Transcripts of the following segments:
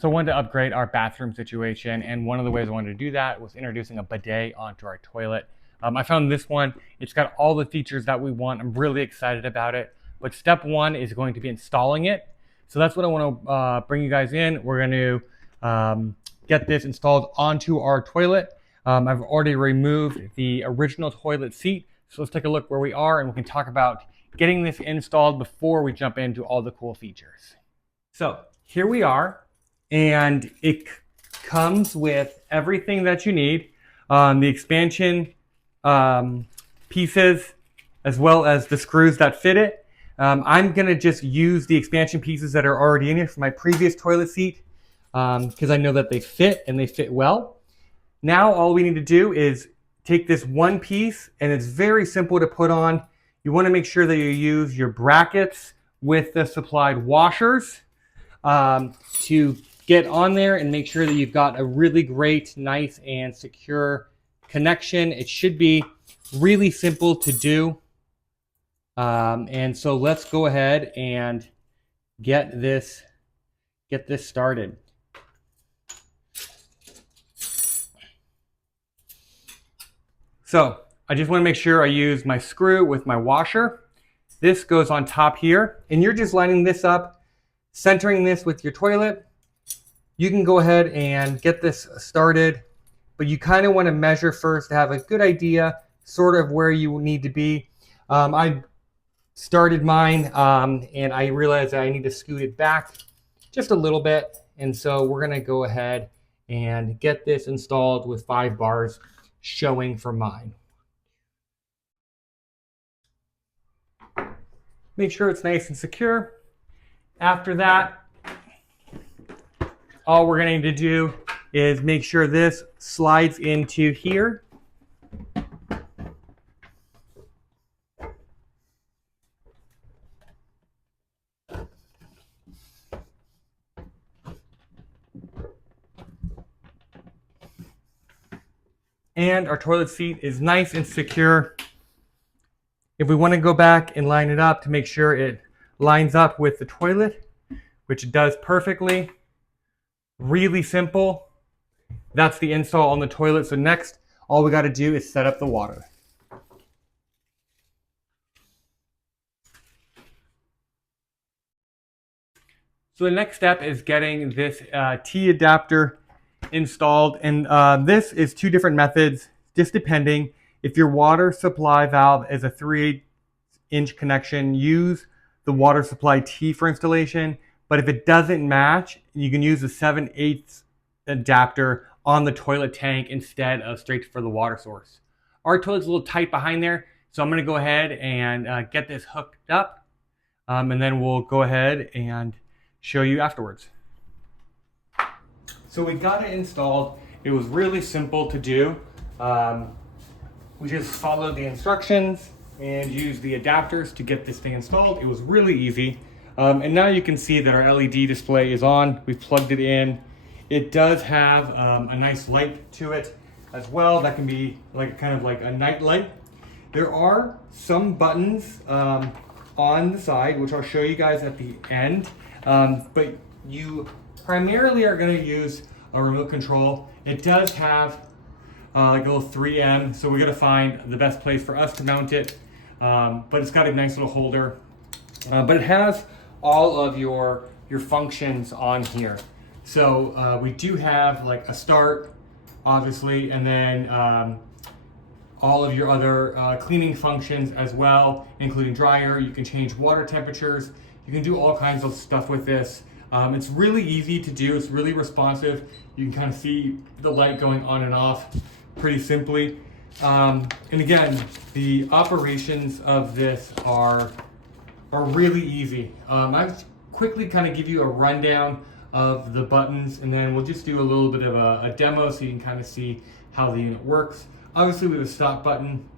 So I wanted to upgrade our bathroom situation, and one of the ways I wanted to do that was introducing a bidet onto our toilet. I found this one. It's got all the features that we want. I'm really excited about it. But step one is going to be installing it. So that's what I want to bring you guys in. We're going to get this installed onto our toilet. I've already removed the original toilet seat. So let's take a look where we are, and we can talk about getting this installed before we jump into all the cool features. So here we are, and it comes with everything that you need. The expansion pieces, as well as the screws that fit it. I'm gonna just use the expansion pieces that are already in here for my previous toilet seat because I know that they fit and they fit well. Now all we need to do is take this one piece, and it's very simple to put on. You want to make sure that you use your brackets with the supplied washers to get on there and make sure that you've got a really great, nice, and secure connection. It should be really simple to do. And so let's go ahead and get this started. So I just want to make sure I use my screw with my washer. This goes on top here, and you're just lining this up, centering this with your toilet. You can go ahead and get this started, but you kind of want to measure first to have a good idea sort of where you need to be. I started mine and I realized that I need to scoot it back just a little bit, and so we're going to go ahead and get this installed with 5 bars showing for mine. Make sure it's nice and secure. After that, all we're going to need to do is make sure this slides into here. And our toilet seat is nice and secure. If we want to go back and line it up to make sure it lines up with the toilet, which it does perfectly, really simple. That's the install on the toilet. So next, all we got to do is set up the water. So the next step is getting this T adapter installed, and this is 2 different methods, just depending. If your water supply valve is a 3/8-inch connection, use the water supply T for installation. But if it doesn't match, you can use the 7/8 adapter on the toilet tank instead of straight for the water source. Our toilet's a little tight behind there, so I'm going to go ahead and get this hooked up, and then we'll go ahead and show you afterwards. So we got it installed. It was really simple to do. We just followed the instructions and used the adapters to get this thing installed. It was really easy. And now you can see that our LED display is on. We've plugged it in. It does have a nice light to it as well. That can be like kind of like a night light. There are some buttons on the side, which I'll show you guys at the end. But you primarily are going to use a remote control. It does have like a little 3M, so we got to find the best place for us to mount it. But it's got a nice little holder. But it has all of your functions on here. So we do have like a start, obviously, and then all of your other cleaning functions as well, including dryer. You can change water temperatures. You can do all kinds of stuff with this. It's really easy to do. It's really responsive. You can kind of see the light going on and off pretty simply. And again, the operations of this are really easy. I'll quickly kind of give you a rundown of the buttons, and then we'll just do a little bit of a demo so you can kind of see how the unit works. Obviously, we have a stop button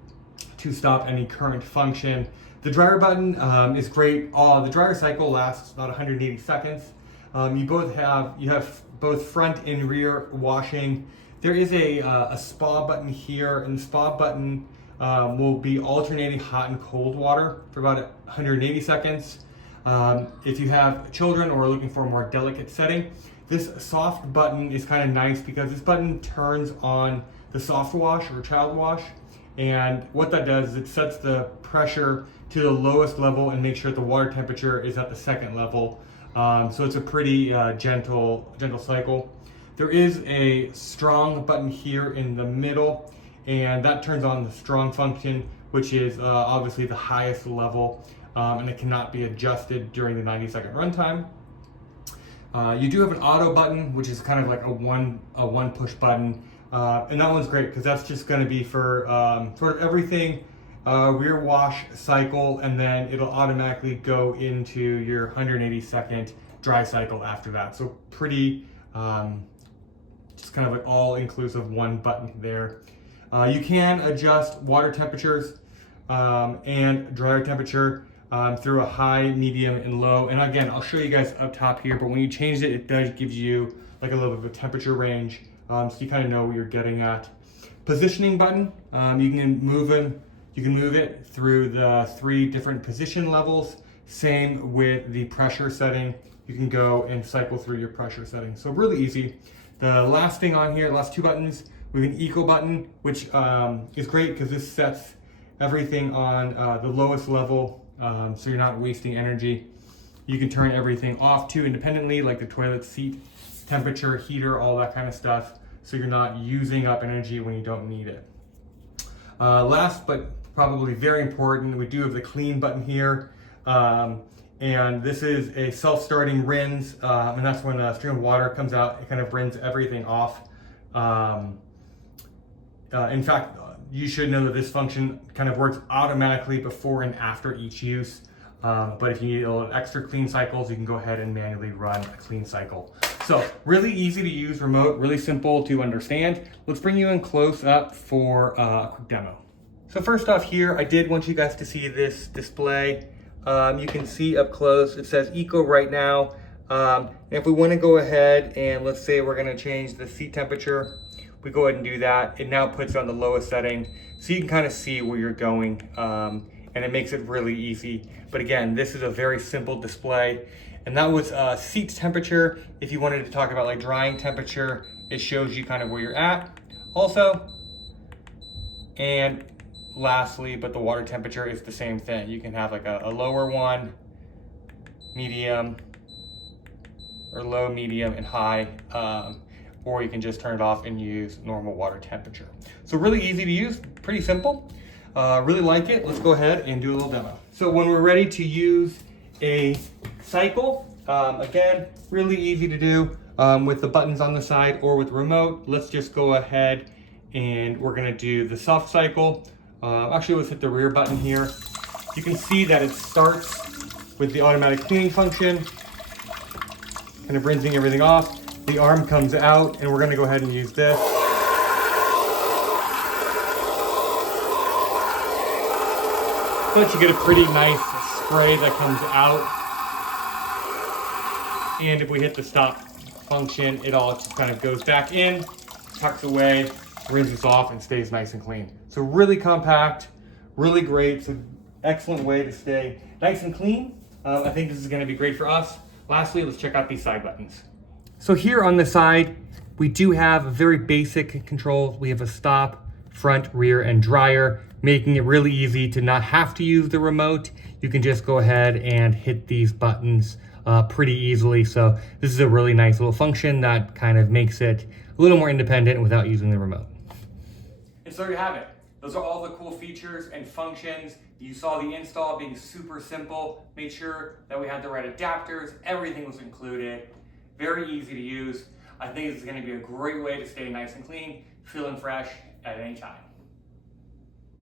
to stop any current function. The dryer button is great. The dryer cycle lasts about 180 seconds. You have both front and rear washing. There is a spa button here, and the spa button will be alternating hot and cold water for about 180 seconds. If you have children or are looking for a more delicate setting, this soft button is kind of nice because this button turns on the soft wash or child wash. And what that does is it sets the pressure to the lowest level and makes sure that the water temperature is at the second level. So it's a pretty gentle cycle. There is a strong button here in the middle, and that turns on the strong function, which is obviously the highest level, and it cannot be adjusted during the 90-second runtime. You do have an auto button, which is kind of like a one push button, and that one's great because that's just going to be for sort of everything rear wash cycle, and then it'll automatically go into your 180-second dry cycle after that. So pretty just kind of like all inclusive one button there. You can adjust water temperatures and dryer temperature through a high, medium, and low. And again, I'll show you guys up top here, but when you change it, it does give you like a little bit of a temperature range, so you kind of know what you're getting at. Positioning button, you can move it through the 3 different position levels. Same with the pressure setting. You can go and cycle through your pressure setting. So really easy. The last thing on here, the last 2 buttons, we have an eco button, which is great because this sets everything on the lowest level, so you're not wasting energy. You can turn everything off too independently, like the toilet seat temperature, heater, all that kind of stuff, so you're not using up energy when you don't need it. Last but probably very important, we do have the clean button here. And this is a self-starting rinse, and that's when a stream of water comes out, it kind of rinses everything off. In fact, you should know that this function kind of works automatically before and after each use. But if you need a little extra clean cycles, you can go ahead and manually run a clean cycle. So really easy to use remote, really simple to understand. Let's bring you in close up for a quick demo. So first off here, I did want you guys to see this display. You can see up close, it says Eco right now. And if we want to go ahead and let's say we're going to change the seat temperature, we go ahead and do that. It now puts it on the lowest setting, so you can kind of see where you're going, and it makes it really easy. But again, this is a very simple display, and that was seat temperature. If you wanted to talk about like drying temperature, it shows you kind of where you're at also. And lastly, but the water temperature is the same thing. You can have like a lower one, medium, or low, medium, and high, or you can just turn it off and use normal water temperature. So really easy to use, pretty simple. Really like it. Let's go ahead and do a little demo. So when we're ready to use a cycle, again, really easy to do with the buttons on the side or with the remote. Let's just go ahead and we're gonna do the soft cycle. Actually, let's hit the rear button here. You can see that it starts with the automatic cleaning function, kind of rinsing everything off. The arm comes out, and we're gonna go ahead and use this. So that you get a pretty nice spray that comes out. And if we hit the stop function, it all just kind of goes back in, tucks away, rinses off, and stays nice and clean. So really compact, really great. It's an excellent way to stay nice and clean. I think this is gonna be great for us. Lastly, let's check out these side buttons. So here on the side, we do have a very basic control. We have a stop, front, rear, and dryer, making it really easy to not have to use the remote. You can just go ahead and hit these buttons pretty easily. So this is a really nice little function that kind of makes it a little more independent without using the remote. And so there you have it. Those are all the cool features and functions. You saw the install being super simple. Made sure that we had the right adapters. Everything was included. Very easy to use. I think it's going to be a great way to stay nice and clean, feeling fresh at any time.